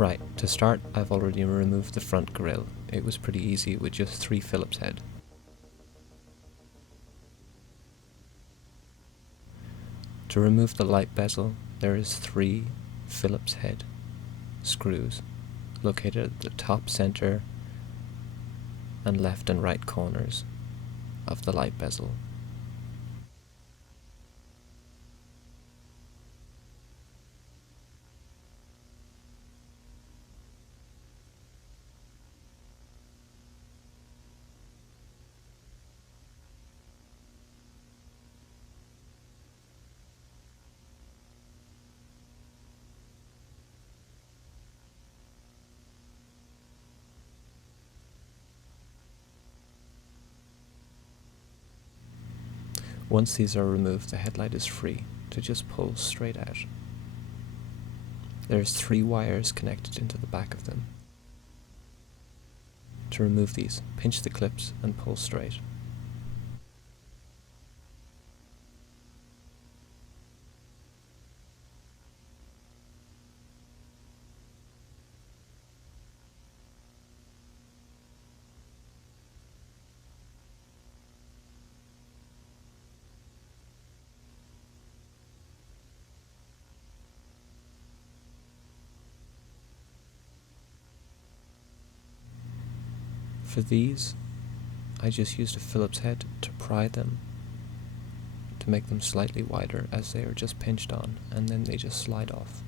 Right, to start, I've already removed the front grille. It was pretty easy with just 3 Phillips head. To remove the light bezel, there is 3 Phillips head screws located at the top center and left and right corners of the light bezel. Once these are removed, the headlight is free to just pull straight out. There's 3 wires connected into the back of them. To remove these, pinch the clips and pull straight. For these, I just used a Phillips head to pry them, to make them slightly wider as they are just pinched on, and then they just slide off.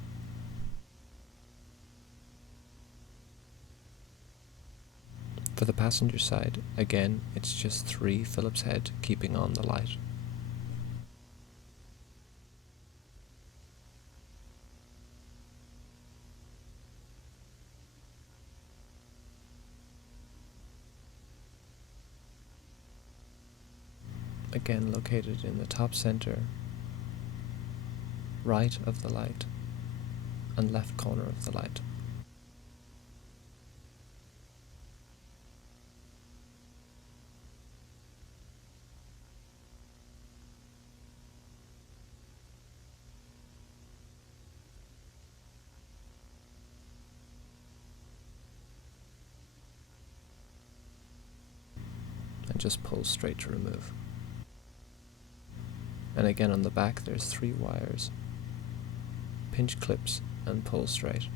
For the passenger side, again, it's just 3 Phillips head keeping on the light. Again located in the top center, right of the light, and left corner of the light. And just pull straight to remove. And again on the back there's 3 wires. Pinch clips and pull straight.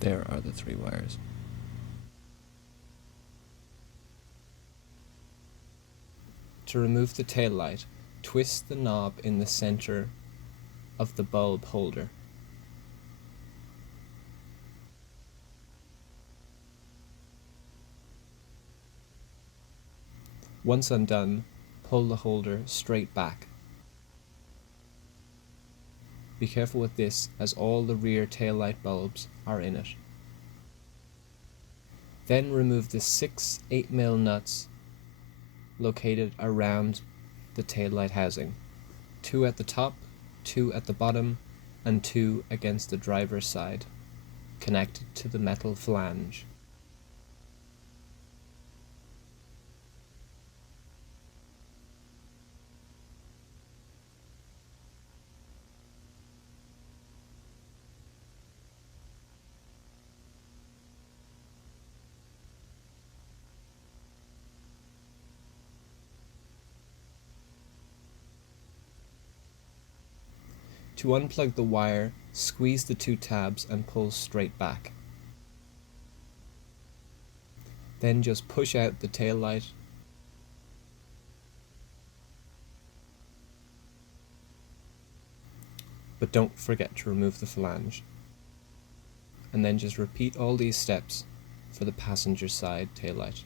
There are the 3 wires. To remove the tail light, twist the knob in the center of the bulb holder. Once undone, pull the holder straight back. Be careful with this, as all the rear taillight bulbs are in it. Then remove the 6 8mm nuts located around the taillight housing. 2 at the top, 2 at the bottom, and 2 against the driver's side, connected to the metal flange. To unplug the wire, squeeze the 2 tabs and pull straight back. Then just push out the tail light but don't forget to remove the flange. And then just repeat all these steps for the passenger side taillight.